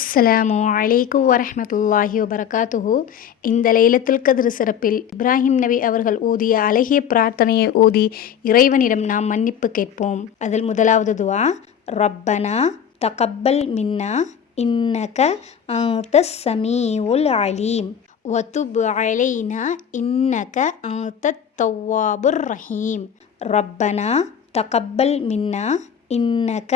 அஸ்ஸலாமு அலைக்கும் வரஹ்மத்துல்லாஹி வபரகாத்துஹு. இந்த லைலத்துல் கத்ர் சிறப்பில் இப்ராஹிம் நபி அவர்கள் ஓதிய அழகிய பிரார்த்தனையை ஓதி இறைவனிடம் நாம் மன்னிப்பு கேட்போம். அதில் முதலாவது துவா, ரப்பனா தகப்பல் மின்னா இன்னக அன்தஸ் ஸமீஉல் அலீம் வதுப் அலைனா இன்னக அன்தத் தவ்வாபுர் ரஹீம். ரப்பனா தகப்பல் மின்னா இன்னக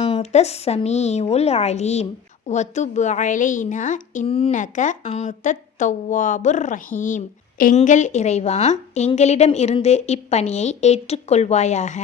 அன்தஸ் ஸமீஉல் அலீம் வதுப் அலைனா இன்னக அன்தத் தவ்வாபுர் ரஹீம். எங்கள் இறைவா, எங்களிடம் இருந்து இப்பணியை ஏற்றுக்கொள்வாயாக.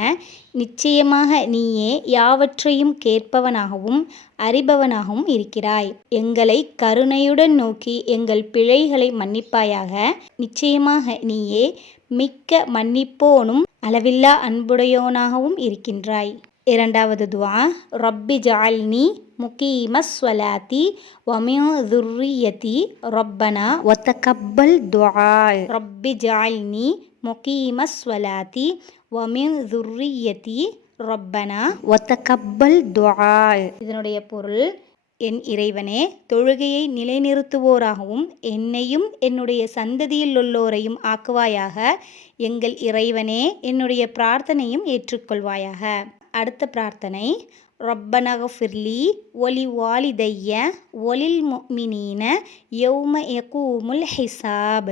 நிச்சயமாக நீயே யாவற்றையும் கேட்பவனாகவும் அறிபவனாகவும் இருக்கிறாய். எங்களை கருணையுடன் நோக்கி எங்கள் பிழைகளை மன்னிப்பாயாக. நிச்சயமாக நீயே மிக்க மன்னிப்போனும் அளவில்லா அன்புடையோனாகவும் இருக்கின்றாய். இரண்டாவது துவா, ரப்பி ஜஅல்னி முகீமஸ் ஸலாத்தி வமின் ذُرِّيَّتِي ரப்பனா வதகப்பல் துஆ. ரப்பி ஜஅல்னி முகீமஸ் ஸலாத்தி வமின் ذُرِّيَّتِي ரப்பனா வதகப்பல் துஆ. இதனுடைய பொருள், என் இறைவனே, தொழுகையை நிலைநிறுத்துவோராகவும் என்னையும் என்னுடைய சந்ததியில் உள்ளோரையும் ஆக்குவாயாக. எங்கள் இறைவனே, என்னுடைய பிரார்த்தனையும் ஏற்றுக்கொள்வாயாக. அடுத்த பிரார்த்தனை, ரப்பனக்ஃபிர்லி ஒலி வாலிதைய ஒலில் முஃமினீன யௌம யகூமுல் ஹிசாப்.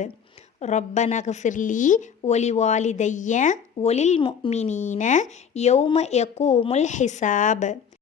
ரப்பனக்ஃபிர்லி ஒலி வாலிதைய ஒலில் முஃமினீன யௌம யகூமுல் ஹிசாப்.